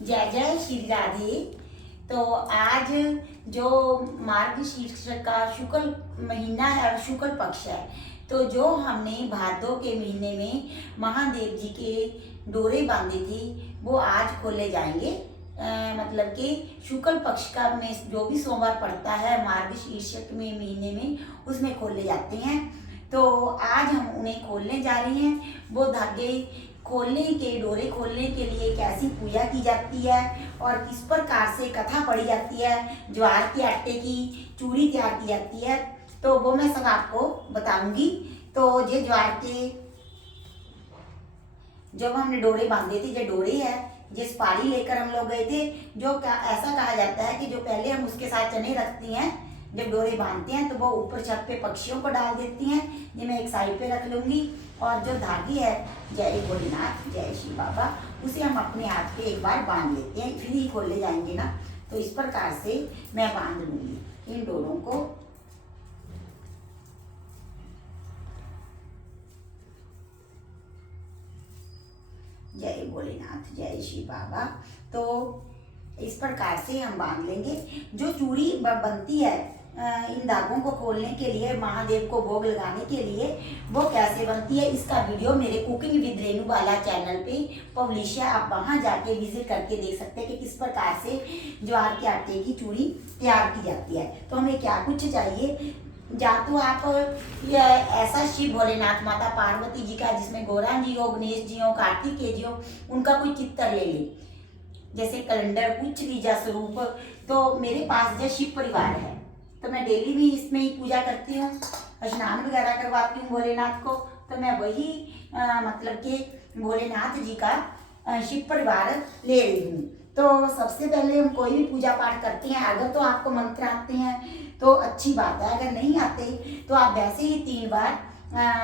जय जय श्री राधे। तो आज जो मार्गशीर्ष का शुक्ल महीना है और शुक्ल पक्ष है, तो जो हमने भादों के महीने में महादेव जी के डोरे बांधे थे वो आज खोले जाएंगे। मतलब कि शुक्ल पक्ष का में जो भी सोमवार पड़ता है मार्गशीर्ष में महीने में उसमें खोले जाते हैं। तो आज हम उन्हें खोलने जा रहे हैं। वो धागे खोलने के डोरे खोलने के लिए कैसी पूजा की जाती है और किस प्रकार से कथा पढ़ी जाती है, ज्वार के आटे की चूड़ी तैयार की जाती है, तो वो मैं सब आपको बताऊंगी। तो ये ज्वार के जब हमने डोरे बांधे थे, जो डोरे है ये सुपारी लेकर हम लोग गए थे। जो ऐसा कहा जाता है कि जो पहले हम उसके साथ चने रखती हैं, जब डोरे बांधते हैं तो वो ऊपर छत पे पक्षियों को डाल देती हैं। ये मैं एक साइड पे रख लूंगी। और जो धागे है जय भोलेनाथ जय शिव बाबा, उसे हम अपने हाथ पे एक बार बांध लेते हैं, फिर ही खोले जाएंगे ना। तो इस प्रकार से मैं बांध लूंगी इन डोरों को। जय भोलेनाथ जय शिव बाबा। तो इस प्रकार से हम बांध लेंगे। जो चूड़ी बनती है इन धागों को खोलने के लिए, महादेव को भोग लगाने के लिए, वो कैसे बनती है इसका वीडियो मेरे cooking with Renu Bala channel पे पब्लिश है। आप वहां जाके विजिट करके देख सकते हैं कि किस प्रकार से ज्वार के आटे की चूड़ी तैयार की जाती है। तो हमें क्या कुछ चाहिए, या तो आप ऐसा शिव भोलेनाथ माता पार्वती जी का जिसमें गौरांग जी हो, गणेश जी हो, कार्तिकेय जी हो, उनका कोई चित्र ले लें, जैसे कैलेंडर कुछ भी जा स्वरूप। तो मेरे पास जो शिव परिवार है तो मैं डेली भी इसमें ही पूजा करती हूँ, स्नान वगैरह करवाती हूँ भोलेनाथ को। तो मैं वही मतलब कि भोलेनाथ जी का शिव परिवार ले रही हूँ। तो सबसे पहले हम कोई भी पूजा पाठ करते हैं, अगर तो आपको मंत्र आते हैं तो अच्छी बात है, अगर नहीं आते तो आप वैसे ही 3 बार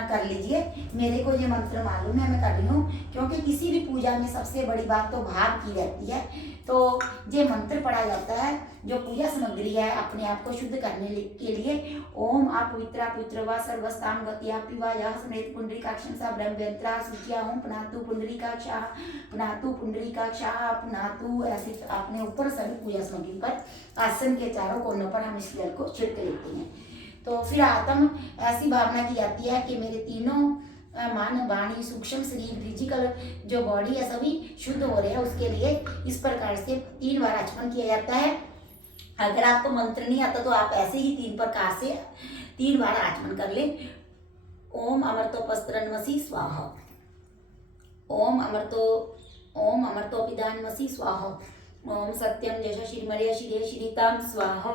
कर लीजिए। मेरे को ये मंत्र मालूम है, मैं कर रही हूँ, क्योंकि किसी भी पूजा में सबसे बड़ी बात तो भाव की रहती है। तो ये मंत्र पढ़ा जाता है जो पूजा सामग्री है अपने आप को शुद्ध करने के लिए। ओम अपवित्रा पवित्र व सर्वस्ताम गतिया पिवा यह समेत पुंडरीकाक्षं सा ब्रह्मयंत्रा सुचिया ओम पुनातु पुंडरीकाक्षा पुनातु पुंडरीकाक्षा पुनातु। ऐसे अपने ऊपर सभी पूजा सामग्री पर आसन के चारों कोनों पर हम इस जल को छिड़क लेते हैं। तो फिर आत्म ऐसी भावना की जाती है कि मेरे तीनों मन वाणी सूक्ष्म शरीर फिजिकल जो बॉडी है सभी शुद्ध हो रहे हैं, उसके लिए इस प्रकार से 3 बार आचमन किया जाता है। अगर आपको मंत्र नहीं आता तो आप ऐसे ही 3 प्रकार से 3 बार आचमन कर लें। ओम अमृतोपस्त्रन्मसि स्वाहा, ओम अमृतोपिदान्मसि स्वाहा, ओम सत्यम जैसा श्रीमर्य श्री श्रीताम स्वाहा।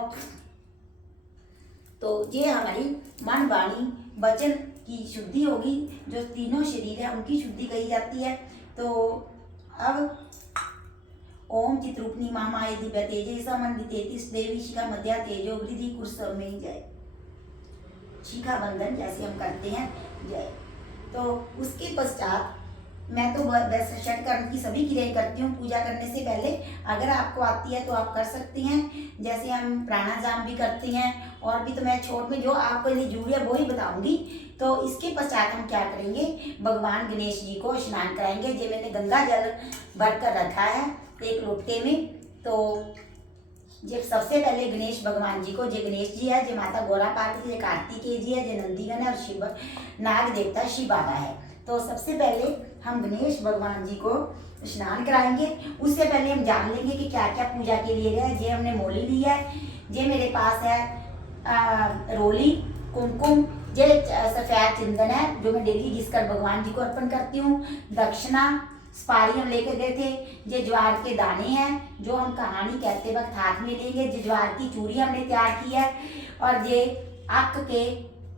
तो ये हमारी मन वाणी वचन की शुद्धि होगी, जो तीनों शरीर है उनकी शुद्धि कही जाती है। तो अब ओम चित्रूपनी महामाय दिव्य तेजे समन्विते तिस देवी शिखा मध्या तेजो वृद्धि कुर्सव में जय। शिखा बंधन जैसे हम करते हैं जय। तो उसके पश्चात मैं तो वैसे षटकर्म की सभी क्रियाएं करती हूँ पूजा करने से पहले। अगर आपको आती है तो आप कर सकती हैं, जैसे हम प्राणायाम भी करते हैं। और भी तो मैं छोट में जो आपको लिए जरूरी है वो ही बताऊंगी। तो इसके पश्चात हम क्या करेंगे, भगवान गणेश जी को स्नान कराएंगे। जो मैंने गंगा जल भर कर रखा है एक लोटे में। तो ये सबसे पहले गणेश भगवान जी को, जो गणेश जी है, जो माता गौरा पार्वती, जो कार्तिकेय जी है, जो नंदीगण है, और शिव नाग देवता शिव बाबा है। तो सबसे पहले हम गणेश भगवान जी को स्नान कराएंगे। उससे पहले हम जान लेंगे कि क्या क्या पूजा के लिए है। ये हमने मोली ली है, ये मेरे पास है रोली, कुमकुम, ये सफेद चंदन है जो मैं डेली घिसकर भगवान जी को अर्पण करती हूँ। दक्षिणा सुपारी हम लेकर गए थे। ये ज्वार के दाने हैं जो हम कहानी कहते वक्त हाथ में लेंगे। ये ज्वार की चूड़ी हमने तैयार की है। और ये अक के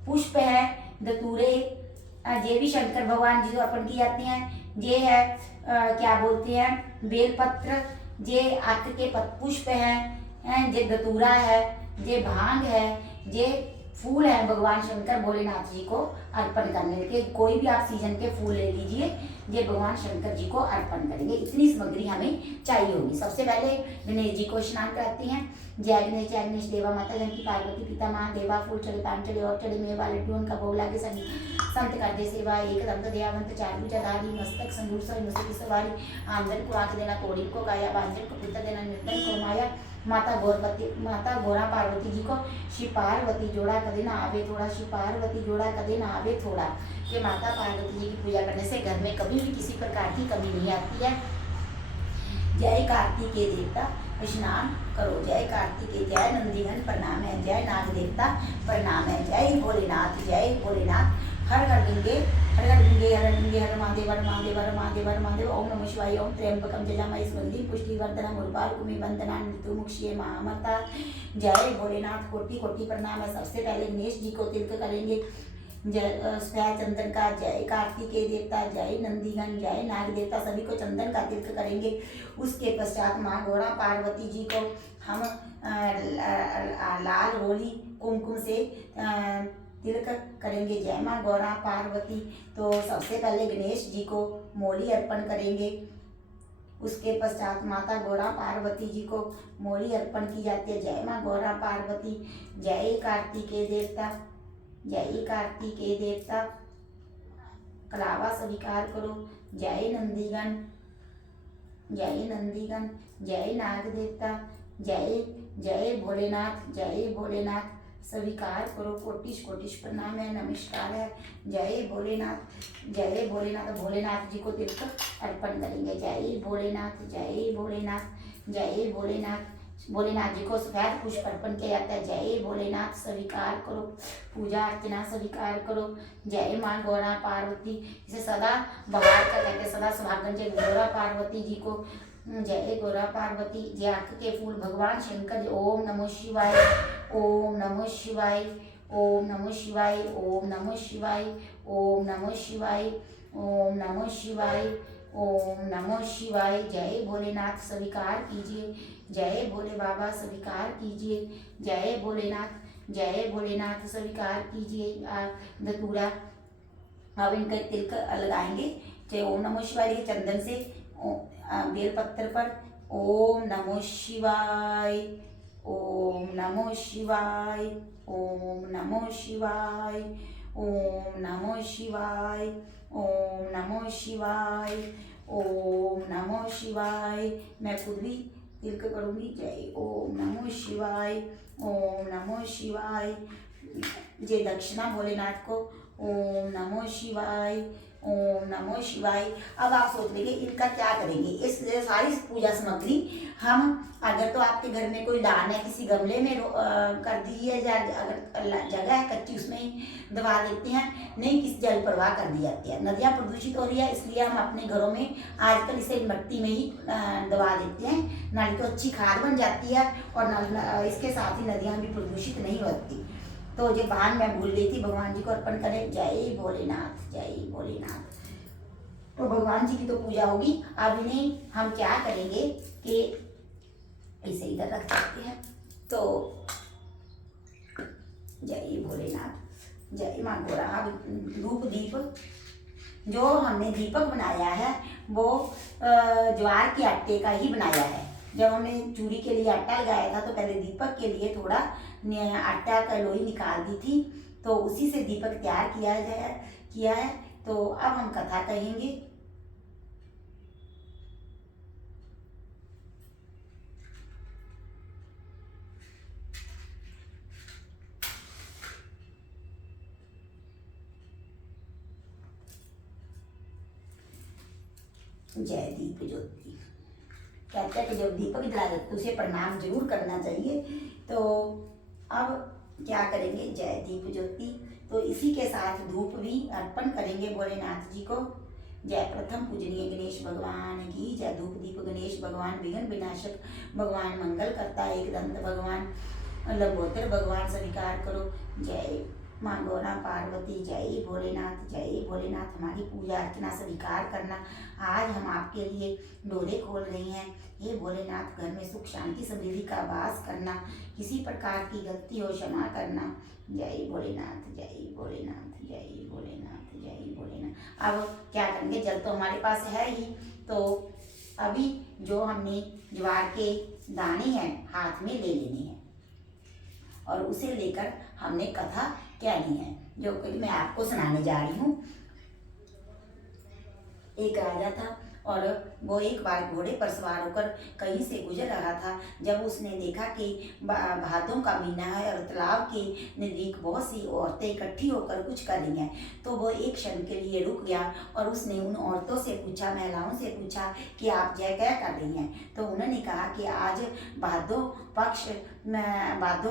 पुष्प है, धतूरे, ये भी शंकर भगवान जी को अर्पण की जाती हैं। ये है क्या बोलते हैं बेलपत्र, ये अक के पुष्प हैं, ये धतूरा है, ये भांग है, ये फूल है भगवान शंकर भोलेनाथ जी को अर्पण करने के। कोई भी आप सीजन के फूल ले लीजिए, ये भगवान शंकर जी को अर्पण करेंगे। इतनी सामग्री हमें चाहिए होगी। सबसे पहले गणेश जी को स्नान कराते हैं। जय गणेश देवा माता जानकी पार्वती पिता महादेवा। फूल चढ़े पान चढ़े और चढ़े मेवा लड्डू उनका भोग लागे। संत कर दे सेवा एक दंत दयावंत चार भुजाधारी मस्तक संदूर सर मुझसे सवारी। आमदन को आंख देना कोड़ी को काया बांझन को पिता देना निर्धन को माया। माता गौरा पार्वती जी को शिव पार्वती जोड़ा कदे ना आवे थोड़ा। शिव पार्वती जोड़ा कदे ना आवे थोड़ा। कि माता पार्वती जी की पूजा करने से घर में कभी भी किसी प्रकार की कमी नहीं आती है। जय कार्तिकेय देवता स्नान करो। जय कार्तिकेय जय नंदीगण प्रणाम है। जय नाग देवता प्रणाम है। जय भोलेनाथ जय भोलेनाथ। हर हर गंगे हर हर गंगे हर गंगे हर महादेव हर महादेव हर महादेव हर महादेव। ओम नमः शिवाय। ओम त्र्यंबकम जजामहे सुगंधिं पुष्टिवर्धनम् उर्वारुकमिव वन्दनान् मृत्युमुक्षये मामृता। जय भोलेनाथ कोटि कोटि प्रणाम है। सबसे पहले गणेश जी को तिलक करेंगे। जय चंदन का। जय कार्तिकेय देवता जय नंदीगण जय नाग देवता। सभी को चंदन का तिलक करेंगे। उसके पश्चात माँ गौरा पार्वती जी को हम लाल रोली कुमकुम से तिलक करेंगे। जय माँ गौरा पार्वती। तो सबसे पहले गणेश जी को मोली अर्पण करेंगे। उसके पश्चात माता गौरा पार्वती जी को मोली अर्पण की जाती है। जय माँ गौरा पार्वती। जय कार्तिकेय देवता जय कार्तिकेय देवता। कलावा स्वीकार करो। जय नंदीगण जय नाग देवता जय जय भोलेनाथ स्वीकार करो। कोटिश कोटिश प्रणाम है नमस्कार है। जय भोलेनाथ भोलेनाथ जी को तिलक अर्पण करेंगे। जय भोलेनाथ भोलेनाथ जी को सफेद पुष्प अर्पण किया जाता है। जय भोलेनाथ स्वीकार करो। पूजा अर्चना स्वीकार करो। जय माँ गौरा पार्वती। इसे सदा बहार का कहते हैं, सदा सुहागन। जय गौरा पार्वती जी को। जय गौरा पार्वती। जय आँख के फूल भगवान शंकर। ओम नमः शिवाय ओम नमः शिवाय ओम नमः शिवाय ओम नमः शिवाय ओम नमः शिवाय ओम नमः शिवाय ओम नमः शिवाय। जय भोलेनाथ स्वीकार कीजिए। जय भोले बाबा स्वीकार कीजिए। जय भोलेनाथ स्वीकार कीजिए। धतूरा अब इनका तिलक लगाएंगे। जय ओम नमः शिवाय के चंदन से बेलपत्र पर ओम नमः शिवाय ओम नमः शिवाय ओम नमः शिवाय ओम नमः शिवाय ओम नमः शिवाय ओम नमः शिवाय। मैं खुद भी तिलक करूँगी। जय ओम नमः शिवाय ओम नमः शिवाय। जय दक्षिणा भोलेनाथ को ओम नमः शिवाय ओम नमः शिवाय। अब आप सोच लेंगे इनका क्या करेंगे। इस सारी पूजा सामग्री हम अगर तो आपके घर में कोई लान है किसी गमले में कर दीजिए, या अगर जगह है कच्ची उसमें दबा देते हैं। नहीं किसी जल प्रवाह कर दी जाती है। नदियाँ प्रदूषित हो रही है इसलिए हम अपने घरों में आजकल इसे मिट्टी में ही दबा देते हैं। नाली तो अच्छी खाद बन जाती है और इसके साथ ही नदियाँ भी प्रदूषित नहीं होती। तो ये बहान मैं भूल गई थी। भगवान जी को अर्पण करें। जय भोलेनाथ। तो भगवान जी की तो पूजा होगी। अब इन्हें हम क्या करेंगे कि इसे इधर रख देते हैं। तो जय भोलेनाथ जय माँ गौरा। अब धूप दीप जो हमने दीपक बनाया है वो ज्वार के आटे का ही बनाया है। जब हमने चूड़ी के लिए आटा लगाया था तो पहले दीपक के लिए थोड़ा आटा का लोई निकाल दी थी, तो उसी से दीपक तैयार किया है। तो अब हम कथा कहेंगे। जय दीप ज्योति। कहते हैं कि जब दीपक जलाए तो उसे प्रणाम जरूर करना चाहिए। तो अब क्या करेंगे। जय दीप ज्योति। तो इसी के साथ धूप भी अर्पण करेंगे भोलेनाथ जी को। जय प्रथम पूजनीय गणेश भगवान की जय। धूप दीप गणेश भगवान विघ्न विनाशक भगवान मंगल करता एक दंत भगवान लंबोदर भगवान स्वीकार करो। जय माँ गौरा पार्वती जय भोलेनाथ, जय भोलेनाथ। हमारी पूजा अर्चना स्वीकार करना। आज हम आपके लिए डोरे खोल रही हैं। हे भोलेनाथ, घर में सुख शांति समृद्धि का वास करना, किसी प्रकार की गलती हो क्षमा करना। जय भोलेनाथ, जय भोलेनाथ, जय भोलेनाथ, जय भोलेनाथ। अब क्या करेंगे, जल तो हमारे पास है ही, तो अभी जो हमने ज्वार के दाने हैं हाथ में ले लेने हैं और उसे लेकर हमने कथा कहनी है, जो कि मैं आपको सुनाने जा रही हूँ। एक राजा था और वो एक बार घोड़े पर सवार होकर कहीं से गुजर रहा था। जब उसने देखा कि भादों का महीना है और तालाब के नज़दीक बहुत सी औरतें इकट्ठी होकर कुछ कर रही हैं, तो वो एक क्षण के लिए रुक गया और उसने उन औरतों से पूछा, महिलाओं से पूछा कि आप जय क्या कर रही हैं। तो उन्होंने कहा कि आज भादों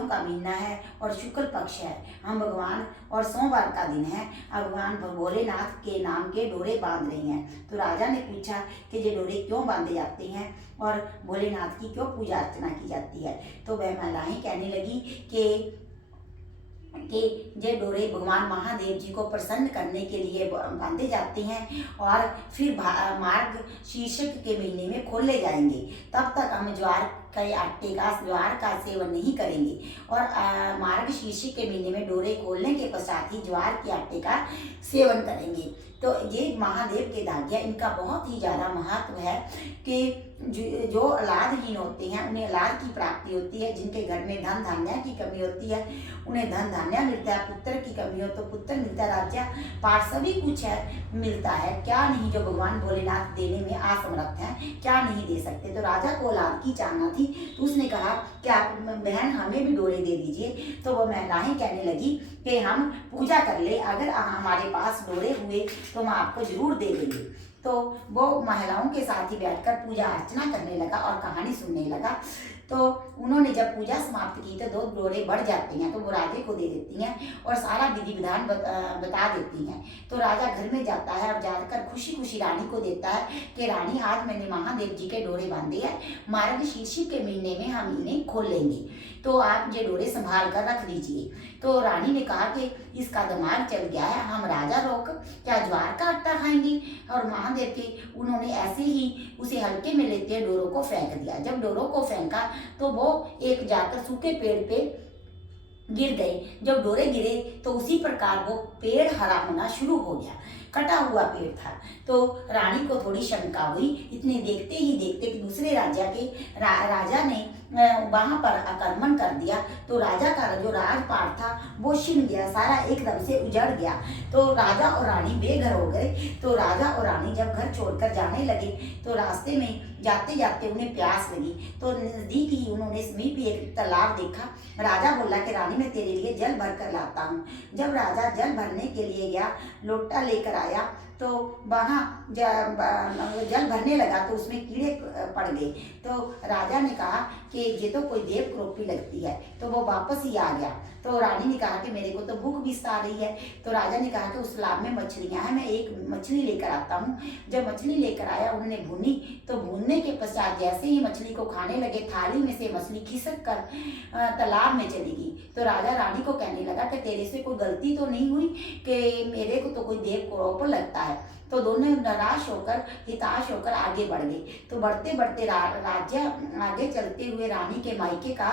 का महीना है और शुक्ल पक्ष है, हम भगवान और सोमवार का दिन है, भगवान भोलेनाथ के नाम के डोरे बांध रही हैं। तो राजा ने पूछा कि ये डोरे क्यों बांधे जाते हैं और भोलेनाथ की क्यों पूजा अर्चना की जाती है। तो वह महिलाएं कहने लगी कि ये डोरे भगवान महादेव जी को प्रसन्न करने के लिए बांधे जाते हैं और फिर मार्ग शीर्षक के महीने में खोले जाएंगे। तब तक हम ज्वार का सेवन नहीं करेंगे और मार्ग शीर्षक के महीने में डोरे खोलने के पश्चात ही ज्वार के आटे का सेवन करेंगे। तो ये महादेव के धाग्य, इनका बहुत ही ज़्यादा महत्व है कि जो औलादहीन होते हैं उन्हें औलाद की प्राप्ति होती है, जिनके घर में धन धान्य की कमी होती है उन्हें धन धान्य मिलता है, पुत्र की कमी हो तो पुत्र मिलता है, राज्य पाठ सभी कुछ है मिलता है। क्या नहीं जो भगवान भोलेनाथ देने में असमर्थ हैं, क्या नहीं दे सकते। तो राजा को औलाद की चाहना थी, तो उसने कहा कि आप बहन हमें भी डोरे दे दीजिए। तो वह महिलाएं कहने लगी कि हम पूजा कर ले, अगर हमारे पास डोरे हुए तो हम आपको जरूर दे देंगे। तो वो महिलाओं के साथ ही बैठकर पूजा अर्चना करने लगा और कहानी सुनने लगा। तो उन्होंने जब पूजा समाप्त की तो 2 डोरे बढ़ जाते हैं, तो वो राजे को दे देती हैं और सारा विधि विधान बता देती हैं। तो राजा घर में जाता है और जाकर खुशी खुशी रानी को देता है कि रानी आज मैंने महादेव जी के डोरे बांधे हैं, मार्ग शीर्षक के महीने में हम इन्हें खोल लेंगे, तो आप ये डोरे संभाल कर रख दीजिए। तो रानी ने कहा कि इसका दिमाग चल गया है, हम राजा लोग क्या ज्वार का आटा खाएंगे। और महादेव के उन्होंने ऐसे ही उसे हल्के में लेते डोरों को फेंक दिया। जब डोरों को फेंका तो वो एक जाकर सूखे पेड़ पे गिर गए। जब डोरे गिरे तो उसी प्रकार वो पेड़ हरा होना शुरू हो गया, कटा हुआ पेड़ था। तो रानी को थोड़ी शंका हुई। इतने देखते ही देखते कि दूसरे राजा ने वहां पर आक्रमण कर दिया। तो राजा का जो राजपाट था वो छिन गया, सारा एकदम से उजड़ गया। तो राजा और रानी बेघर हो गए। तो राजा और रानी जब घर छोड़कर जाने लगे तो रास्ते में जाते जाते उन्हें प्यास लगी। तो नजदीक ही उन्होंने समीप एक तालाब देखा। राजा बोला कि रानी मैं तेरे लिए जल भर कर लाता हूँ। जब राजा जल भरने के लिए गया, लोटा लेकर आया, तो वहाँ जल भरने लगा तो उसमें कीड़े पड़ गए। तो राजा ने कहा कि ये तो कोई देव क्रोपी लगती है, तो वो वापस ही आ गया। तो रानी ने कहा कि मेरे को तो भूख भी सता रही है। तो राजा ने कहा कि उस तालाब में मछलियाँ हैं, मैं एक मछली लेकर आता हूँ। जब मछली लेकर आया उन्होंने भूनी, तो भूनने के पश्चात जैसे ही मछली को खाने लगे, थाली में से मछली खिसक कर तालाब में चली गई। तो राजा रानी को कहने लगा कि तेरे से कोई गलती तो नहीं हुई, कि मेरे को तो कोई देव क्रोप लगता है। तो दोनों निराश होकर हिताश होकर आगे बढ़ गए। तो बढ़ते बढ़ते राज्य आगे चलते हुए रानी के मायके का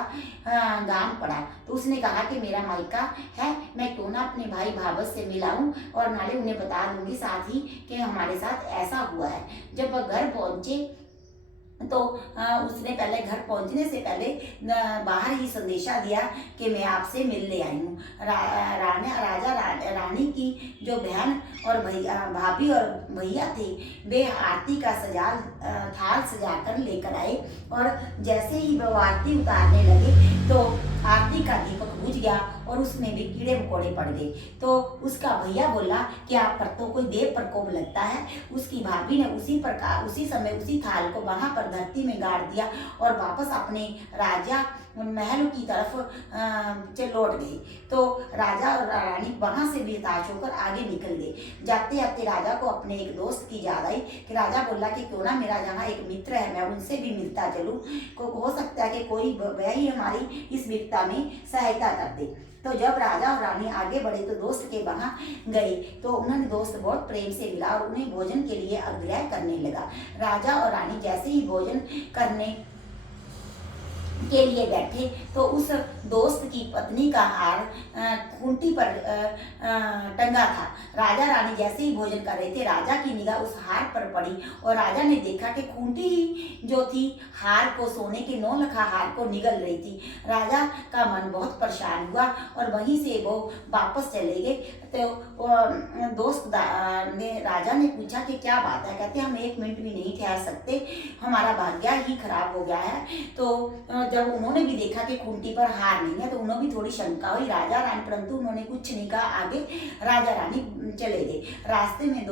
गांव पड़ा। तो उसने कहा कि मेरा मायका है, मैं क्यों ना अपने भाई भावत से मिलाऊं और नाले उन्हें बता दूंगी साथ ही कि हमारे साथ ऐसा हुआ है। जब वह घर पहुंचे तो उसने पहले घर पहुंचने से पहले बाहर ही संदेशा दिया कि मैं आपसे मिलने आई हूँ। राजा रानी की जो बहन और भाभी और भैया थे, वे आरती का थाल सजाकर लेकर आए और जैसे ही वो आरती उतारने लगे तो आरती का दीपक बुझ गया और उसमें भी कीड़े मकोड़े पड़ गए। तो उसका भैया बोला कि आप पर तो कोई देव प्रकोप लगता है। उसकी भाभी ने उसी समय उसी थाल को वहां पर धरती में गाड़ दिया और वापस अपने राजा महल की तरफ लौट गए। तो राजा और रानी वहां से भी हताश होकर आगे निकल गए। जाते जाते राजा को अपने एक दोस्त की याद आई कि राजा बोला कि क्यों ना मेरा यहाँ एक मित्र है, मैं उनसे भी मिलता चलूं, हो सकता है कि कोई वह ही हमारी इस विपदा में सहायता कर दे। तो जब राजा और रानी आगे बढ़े तो दोस्त के वहाँ गए तो उन्होंने दोस्त बहुत प्रेम से मिला और उन्हें भोजन के लिए आग्रह करने लगा। राजा और रानी जैसे ही भोजन करने के लिए बैठे तो उस दोस्त की पत्नी का हार खूंटी पर टंगा था। राजा रानी जैसे ही भोजन कर रहे थे, राजा की निगाह उस हार पर पड़ी और राजा ने देखा कि खूंटी जो थी हार को, सोने के 9 लखा हार को निगल रही थी। राजा का मन बहुत परेशान हुआ और वहीं से वो वापस चले गए। तो दोस्त ने राजा ने पूछा कि क्या बात है। कहते हम 1 मिनट भी नहीं ठहर सकते, हमारा भाग्य ही खराब हो गया है। तो जब उन्होंने भी देखा कि खूंटी पर हार नहीं है तो उन्होंने भी थोड़ी शंका हुई राजा रानी, परंतु उन्होंने कुछ नहीं कहा। आगे राजा रानी चले गए। रास्ते में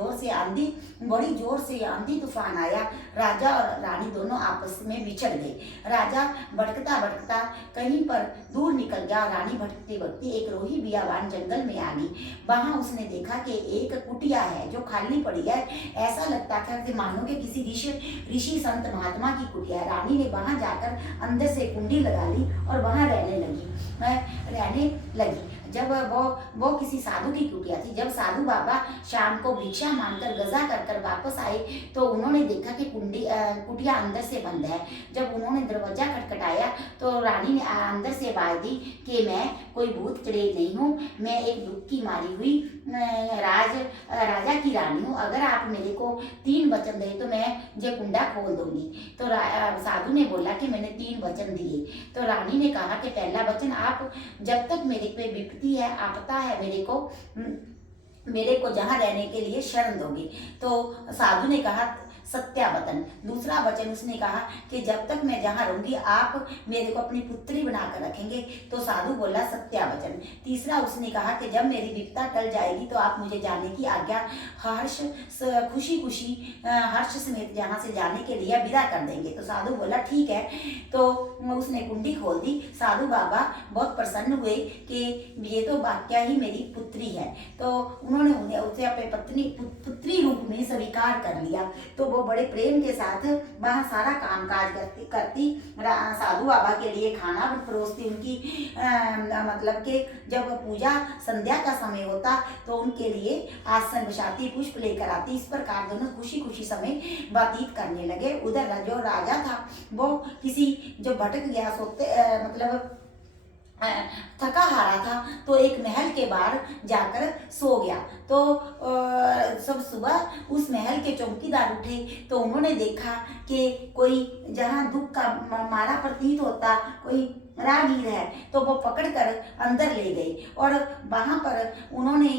बड़ी जोर से आंधी तूफान आया। राजा और रानी दोनों आपस में बिछड़ गए। राजा भटकता भटकता कहीं पर दूर निकल गया। रानी भटकती भटकती एक रोही बियाबान जंगल में आ गई। वहां उसने देखा कि एक कुटिया है जो खाली पड़ी है। ऐसा लगता था कि मानो कि किसी ऋषि संत महात्मा की कुटिया है। रानी ने वहां जाकर अंदर से कुंडी लगा ली और वहां रहने लगी। जब वो किसी साधु की कुटिया थी। जब साधु बाबा शाम को भिक्षा मांगकर गजा कर वापस आए तो उन्होंने देखा कि कुटिया अंदर से बंद है। जब उन्होंने दरवाजा खटखटाया तो रानी ने अंदर से आवाज दी कि मैं कोई भूत चुड़ैल नहीं हूँ, मैं एक दुख की मारी हुई राजा की रानी हूँ। अगर आप मेरे को 3 वचन दे तो मैं ये कुंडा खोल दूंगी। तो साधु ने बोला कि मैंने 3 वचन दिए। तो रानी ने कहा कि पहला वचन, आप जब तक मेरे पे विपत्ति है, आपदा है, मेरे को जहाँ रहने के लिए शरण दोगे। तो साधु ने कहा सत्यावतन। दूसरा वचन उसने कहा कि जब तक मैं जहाँ रहूंगी आप मेरे को अपनी पुत्री बनाकर रखेंगे। तो साधु बोला सत्यावचन। तीसरा उसने कहा कि जब मेरी विपदा टल जाएगी तो आप मुझे जाने की आज्ञा खुशी हर्ष समेत जहाँ से जाने के लिए विदा कर देंगे। तो साधु बोला ठीक है। तो उसने कुंडी खोल दी। साधु बाबा बहुत प्रसन्न हुए कि ये तो वाकया ही मेरी पुत्री है। तो उन्होंने उसे अपने पुत्री रूप में स्वीकार कर लिया। तो वो बड़े प्रेम के साथ वहाँ सारा कामकाज करती साधु बाबा के लिए खाना परोसती। उनकी मतलब कि जब पूजा संध्या का समय होता तो उनके लिए आसन बिछाती, पुष्प लेकर आती। इस प्रकार दोनों खुशी खुशी समय व्यतीत करने लगे। उधर जो राजा था वो किसी जो भटक गया मतलब थका हारा था तो एक महल के बाहर जाकर सो गया। तो सब सुबह उस महल के चौकीदार उठे तो उन्होंने देखा कि कोई जहाँ दुख का मारा प्रतीत होता कोई राहगीर है तो वो पकड़कर अंदर ले गए। और वहाँ पर उन्होंने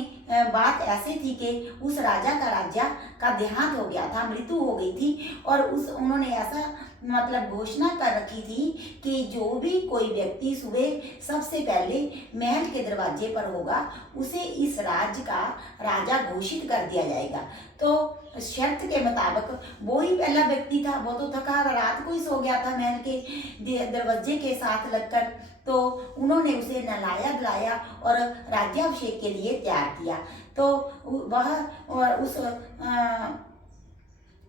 बात ऐसी थी कि उस राजा का राज्य का देहांत हो गया था, मृत्यु हो गई थी। और उन्होंने ऐसा मतलब घोषणा कर रखी थी कि जो भी कोई व्यक्ति सुबह सबसे पहले महल के दरवाजे पर होगा उसे इस राज्य का राजा घोषित कर दिया जाएगा। तो शर्त के मुताबिक वो ही पहला व्यक्ति था। वो तो थका रात को ही सो गया था महल के दरवाजे के साथ लगकर। तो उन्होंने उसे नहलाया धुलाया और राज्याभिषेक के लिए तैयार किया। तो वह उस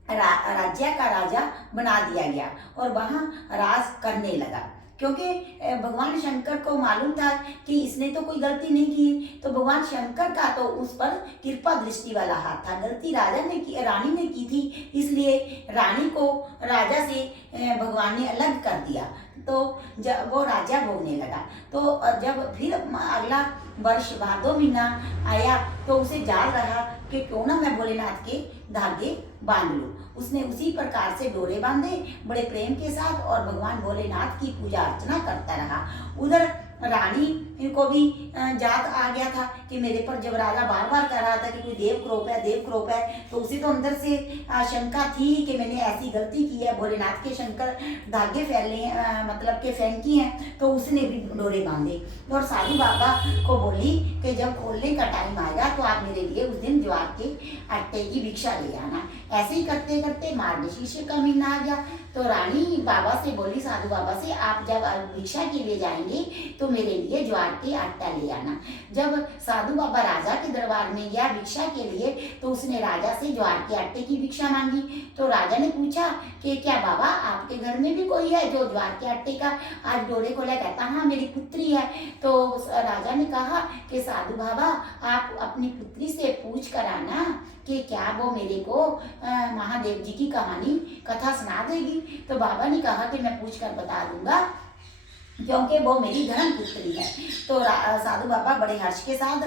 राज्य का राजा बना दिया गया और वहाँ राज करने लगा। क्योंकि भगवान शंकर को मालूम था कि इसने तो कोई गलती नहीं की। तो भगवान शंकर का तो उस पर कृपा दृष्टि वाला हाथ था। गलती रानी ने की थी, इसलिए रानी को राजा से भगवान ने अलग कर दिया। तो जब वो राजा भोगने लगा तो जब फिर अगला वर्ष भादो महीना आया तो उसे जान रहा कि क्यों ना मैं भोलेनाथ के धागे बांध लूं। उसने उसी प्रकार से डोरे बांधे बड़े प्रेम के साथ और भगवान भोलेनाथ की पूजा अर्चना करता रहा। उधर रानी को भी जात आ गया था कि मेरे पर जब राजा बार बार कह रहा था कि कोई देव क्रोप है तो उसे तो अंदर से शंका थी कि मैंने ऐसी गलती की है, भोलेनाथ के शंकर धागे मतलब के फेंकी हैं। तो उसने भी डोरे बांधे और साधु बाबा को बोली कि जब खोलने का टाइम आएगा तो आप मेरे लिए उस दिन ज्वार के आटे की भिक्षा ले आना। ऐसे ही करते करते मार्गशीर्ष का महीना आ गया। तो रानी बाबा से बोली, साधु बाबा से, आप जब भिक्षा के लिए जाएंगे तो मेरे लिए ज्वार के आटा ले आना। जब साधु बाबा राजा के दरबार में गया भिक्षा के लिए तो उसने राजा से ज्वार के आटे की भिक्षा मांगी। तो राजा ने पूछा कि क्या बाबा आपके घर में भी कोई है जो ज्वार के आटे का आज डोरे खोला? कहता हाँ मेरी पुत्री है। तो राजा ने कहा कि साधु बाबा आप अपनी पुत्री से पूछ कर आना कि क्या वो मेरे को महादेव जी की कहानी कथा सुना देगी। तो बाबा ने कहा कि मैं पूछ कर बता दूंगा क्योंकि वो मेरी धर्म पुत्री है। तो साधु बाबा बड़े हर्ष के साथ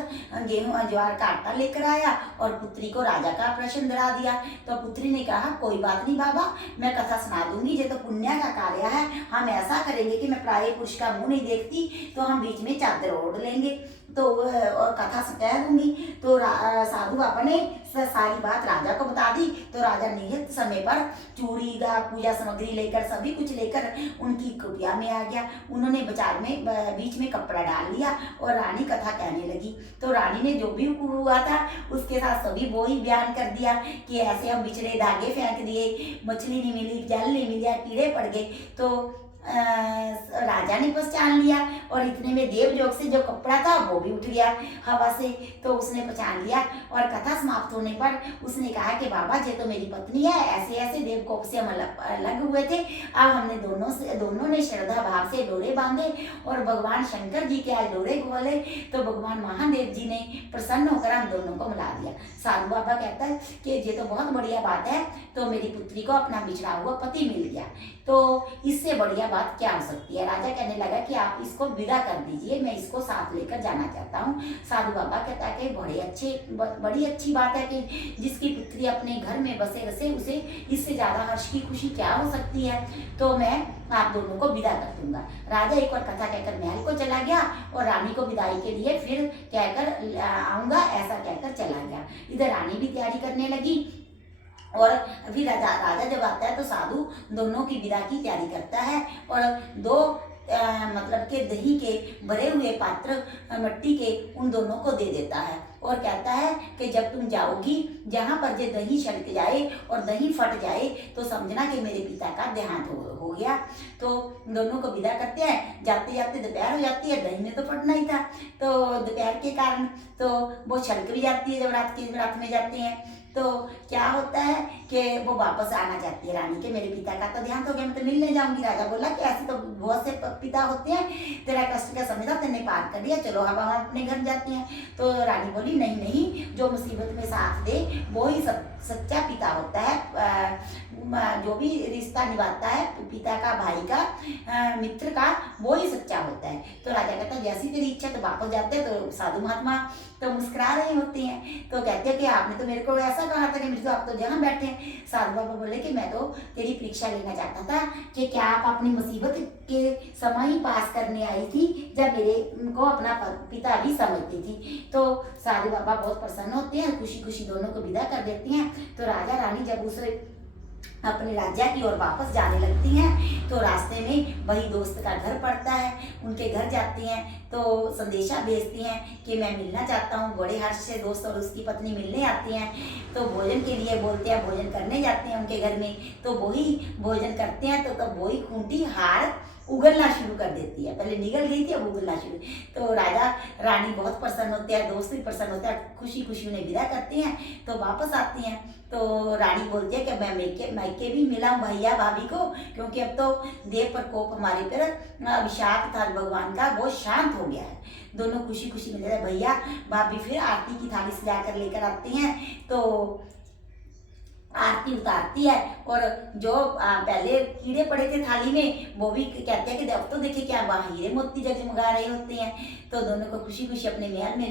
गेहूं ज्वार का आटा लेकर आया और पुत्री को राजा का प्रश्न धरा दिया। तो पुत्री ने कहा कोई बात नहीं बाबा, मैं कथा सुना दूंगी, ये तो पुण्य का कार्य है। हम ऐसा करेंगे कि मैं प्राय पुरुष का मुंह नहीं देखती, तो हम बीच में चादर ओढ़ लेंगे तो और कथा कह दूंगी। तो साधु बाबा ने सारी बात राजा को बता दी। तो राजा नियत समय पर चूड़ी का पूजा सामग्री लेकर सभी कुछ लेकर उनकी कुटिया में आ गया। उन्होंने बाजार में बीच में कपड़ा डाल लिया और रानी कथा कहने लगी। तो रानी ने जो भी हुआ था उसके साथ सभी वो ही बयान कर दिया कि ऐसे हम बिछड़े धागे फेंक दिए, मछली नहीं मिली, जल नहीं मिला, कीड़े पड़ गए। तो राजा ने पहचान लिया और इतने में देवलोक से जो कपड़ा था वो भी उठ गया हवा से। तो उसने पहचान लिया और कथा समाप्त होने पर उसने कहा कि बाबा ये तो मेरी पत्नी है, ऐसे ऐसे देवकोप से हम अलग हुए थे, अब हमने दोनों ने श्रद्धा भाव से डोरे बांधे और भगवान शंकर जी के आज डोरे खोले। तो भगवान महादेव जी ने प्रसन्न होकर हम दोनों को मिला दिया। साधु बाबा कहता है कि ये तो बहुत बढ़िया बात है, तो मेरी पुत्री को अपना बिछड़ा हुआ पति मिल गया, तो इससे बढ़िया बात क्या हो सकती है। राजा कहने लगा कि आप इसको विदा कर दीजिए, मैं इसको साथ लेकर जाना चाहता हूँ। साधु बाबा कहता है कि बड़ी अच्छी बात है कि जिसकी पुत्री अपने घर में बसे रसे उसे इससे ज्यादा हर्ष की खुशी क्या हो सकती है, तो मैं आप दोनों को विदा कर दूंगा। राजा एक और कथा कहकर महल को चला गया और रानी को विदाई के लिए फिर कहकर आऊंगा ऐसा कहकर चला गया। इधर रानी भी तैयारी करने लगी और अभी राजा जब आता है तो साधु दोनों की विदा की तैयारी करता है और दो मतलब के दही के भरे हुए पात्र मिट्टी के उन दोनों को दे देता है और कहता है कि जब तुम जाओगी जहाँ पर ये दही छलक जाए और दही फट जाए तो समझना कि मेरे पिता का देहांत हो गया। तो दोनों को विदा करते हैं, जाते जाते दोपहर हो जाती है, दही में तो फटना ही था, तो दोपहर के कारण तो वो छलक भी जाती है जब रात में जाते हैं। तो क्या होता है कि वो वापस आना चाहती है रानी के मेरे पिता का तो देहांत हो गया, मैं तो मिलने जाऊंगी। राजा बोला कि ऐसे तो बहुत से पिता होते हैं, तेरा कष्ट का समय था, तेने पार कर लिया, चलो अब हम अपने घर जाते हैं। तो रानी बोली नहीं नहीं, जो मुसीबत में साथ दे वो ही सच्चा पिता होता है, जो भी रिश्ता निभाता है पिता का, भाई का, मित्र का, वो ही सच्चा होता है। तो राजा कहता है जैसी तेरी इच्छा, तो वापस जाते हैं। तो साधु महात्मा तो मुस्कुरा रहे होते हैं, तो कहते हैं कि आपने तो मेरे को ऐसा कहा था कि मेरे तो आप तो जहाँ बैठे हैं। साधु बाबा बोले कि मैं तो तेरी परीक्षा लेना चाहता था कि क्या आप अपनी मुसीबत के समय ही पास करने आई थी जब मेरे को अपना पिता भी समझती थी। तो साधु बाबा बहुत प्रसन्न होते हैं, खुशी खुशी दोनों को विदा कर देती हैं। तो राजा रानी जब उस अपने राज्य की ओर वापस जाने लगती हैं तो रास्ते में वही दोस्त का घर पड़ता है, उनके घर जाती हैं तो संदेशा भेजती हैं कि मैं मिलना चाहता हूँ। बड़े हर्ष से दोस्त और उसकी पत्नी मिलने आती हैं, तो भोजन के लिए बोलते हैं, भोजन करने जाते हैं उनके घर में। तो वही भोजन करते हैं तो तब वही खूंटी हार उगलना शुरू कर देती है, पहले निगल गई थी अब उगलना शुरू। तो राजा रानी बहुत प्रसन्न होते हैं, दोस्त भी प्रसन्न होते हैं, खुशी खुशी उन्हें विदा करती हैं। तो वापस आती हैं तो रानी बोलती है कि मैं मायके भी मिला भैया भाभी को, क्योंकि अब तो देव प्रकोप हमारे पर अभिशाप था भगवान का वो शांत हो गया है। दोनों खुशी खुशी मिलते हैं, भैया भाभी फिर आरती की थाली सजा कर लेकर आते हैं। तो आरती उतारती है और जो पहले कीड़े पड़े थे थाली में वो भी कहते हैं कि अब तो देखिए क्या वहाँ हीरे मोती जगमगा रहे होते हैं। तो दोनों को खुशी खुशी अपने महल में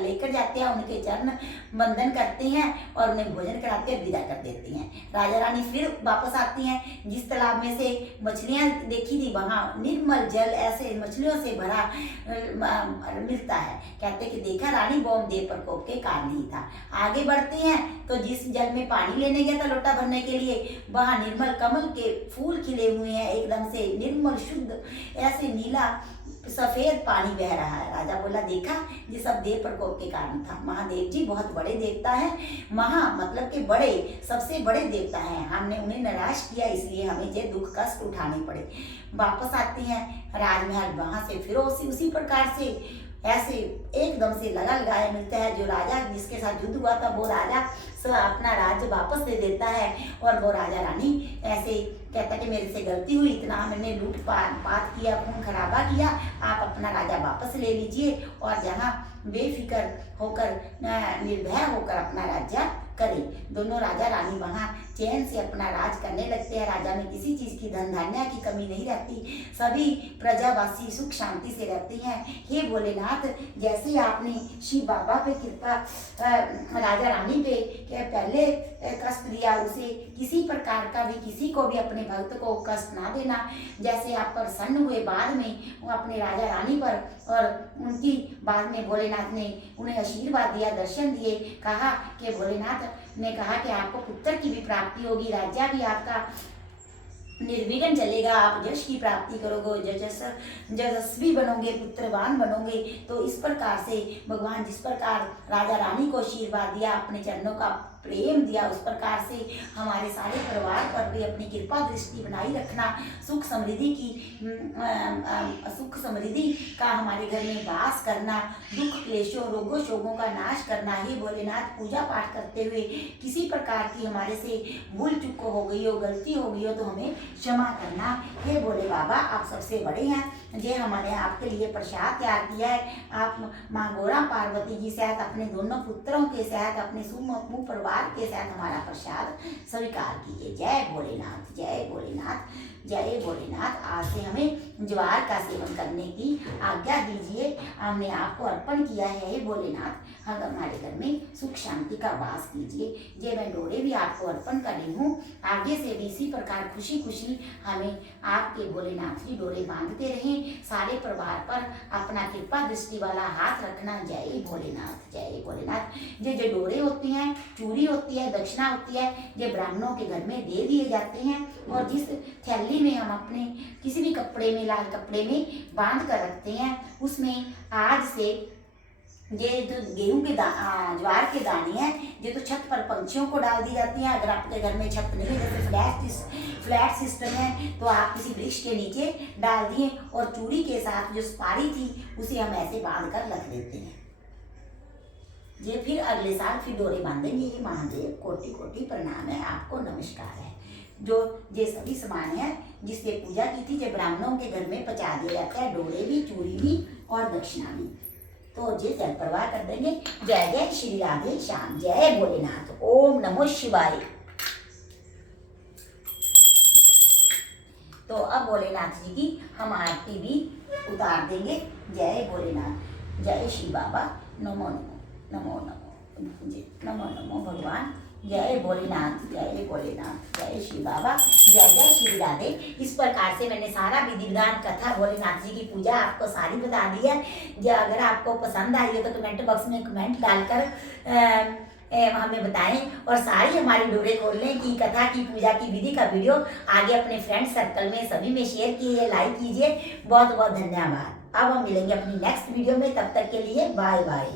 लेकर जाते हैं, उनके चरण बंदन करते हैं और उन्हें भोजन कराते हैं, विदा कर देते हैं। राजा रानी फिर वापस आती हैं, जिस तालाब में से मछलियाँ देखी थी वहाँ निर्मल जल ऐसे मछलियों से भरा मिलता है। कहते कि देखा रानी वो देव प्रकोप के कारण ही था। आगे बढ़ते हैं तो जिस जल में पानी लेने गया था लोटा भरने के लिए, वहाँ निर्मल कमल के फूल खिले हुए हैं, एकदम से निर्मल शुद्ध ऐसे नीला सफेद पानी बह रहा है। राजा बोला देखा, ये सब देव प्रकोप के कारण था। महादेव जी बहुत बड़े देवता हैं, महा मतलब कि बड़े, सबसे बड़े देवता हैं। हमने उन्हें निराश किया, इसलिए हमें ये दुख कष्ट उठाने पड़े। वापस आते हैं राजमहल, वहां से फिर उसी प्रकार से ऐसे एकदम से लगा लगाया मिलता है। जो राजा जिसके साथ युद्ध हुआ था वो राजा सब अपना राज्य वापस दे देता है, और वो राजा रानी ऐसे कहता कि मेरे से गलती हुई, इतना मैंने लूट पाट किया, खून खराबा किया, आप अपना राजा वापस ले लीजिए और जहाँ बेफिक्र होकर निर्भय होकर अपना राज्य करें। दोनों राजा रानी वहाँ चैन से अपना राज करने लगते हैं। राजा में किसी चीज की धन धान्य की कमी नहीं रहती, सभी प्रजावासी सुख शांति से रहते हैं। हे भोलेनाथ, जैसे आपने शिव बाबा पे कृपा राजा रानी पे पहले कष्ट दिया, उसे किसी प्रकार का भी किसी को भी अपने भक्त को कष्ट ना देना। जैसे आप प्रसन्न हुए बाद में अपने राजा रानी पर, और उनकी बाद में भोलेनाथ ने उन्हें आशीर्वाद दिया, दर्शन दिए, कहा कि भोलेनाथ ने कहा कि आपको पुत्र की भी प्राप्ति होगी, राज्य भी आपका निर्विघ्न चलेगा, आप यश की प्राप्ति करोगे, यशस्वी बनोगे, पुत्रवान बनोगे। तो इस प्रकार से भगवान जिस प्रकार राजा रानी को आशीर्वाद दिया, अपने चरणों का प्रेम दिया, उस प्रकार से हमारे सारे परिवार पर भी अपनी कृपा दृष्टि बनाई रखना, सुख समृद्धि का हमारे घर में वास करना, दुख क्लेशों रोगों शोगों का नाश करना। हे भोलेनाथ, पूजा पाठ करते हुए किसी प्रकार की हमारे से भूल चूक हो गई हो, गलती हो गई हो तो हमें क्षमा करना। हे भोले बाबा, आप सबसे बड़े हैं, ये हमने आपके लिए प्रसाद तैयार किया है। आप माँ गौरा पार्वती जी साथ अपने दोनों पुत्रों के साथ अपने सुमुख परिवार के साथ हमारा प्रसाद स्वीकार कीजिए। जय भोलेनाथ, जय भोलेनाथ, जय भोलेनाथ। आज से हमें ज्वार का सेवन करने की आज्ञा दीजिए। हमने आपको अर्पण किया है। हे भोलेनाथ, हमारे घर में सुख शांति का वास कीजिए। ये मैं डोरे भी आपको अर्पण कर रही हूँ। आगे से भी इसी प्रकार खुशी खुशी हमें आपके भोलेनाथ की डोरे बांधते रहें। सारे परिवार पर अपना कृपा दृष्टि वाला हाथ रखना। जय भोलेनाथ, जय भोलेनाथ। ये जो डोरे होती हैं, चूड़ी होती है, दक्षिणा होती है, ये ब्राह्मणों के घर में दे दिए जाते हैं। और जिस थैली में हम अपने किसी भी कपड़े में, लाल कपड़े में बांध कर रखते हैं, उसमें आज से ये जो गेहूं के ज्वार के दाने हैं, ये तो छत पर पंछियों को डाल दी जाती हैं। अगर आपके घर में छत नहीं है, जैसे फ्लैट सिस्टम है, तो आप किसी वृक्ष के नीचे डाल दिए, और चूड़ी के साथ जो सुपारी थी उसे हम ऐसे बांध कर रख देते हैं। ये फिर अगले साल फिर डोरे बांधेंगे। ये महादेव कोटि कोटि प्रणाम है, आपको नमस्कार है। जो ये सभी सामान है जिससे पूजा की थी, जो ब्राह्मणों के घर में पहुंचा दिया जाता है, डोरे भी, चूड़ी भी और दक्षिणा भी। तो ये जल प्रवाह कर देंगे। जय जय श्री राधे श्याम, जय भोलेनाथ, ओम नमो शिवाय। तो अब भोलेनाथ जी की हम आरती भी उतार देंगे। जय भोलेनाथ, जय श्री बाबा, नमो नमो, नमो नमो जी, नमो नमो भगवान। जय भोलेनाथ, जय भोलेनाथ, जय श्री बाबा, जय जय श्री राधे। इस प्रकार से मैंने सारा विधि विधान कथा भोलेनाथ जी की पूजा आपको सारी बता दी है। जो अगर आपको पसंद आई हो तो कमेंट बॉक्स में कमेंट डालकर हमें बताएं, और सारी हमारी डोरे खोलने की कथा की पूजा की विधि का वीडियो आगे अपने फ्रेंड सर्कल में सभी में शेयर कीजिए, लाइक कीजिए। बहुत बहुत धन्यवाद। अब हम मिलेंगे अपनी नेक्स्ट वीडियो में, तब तक के लिए बाय बाय।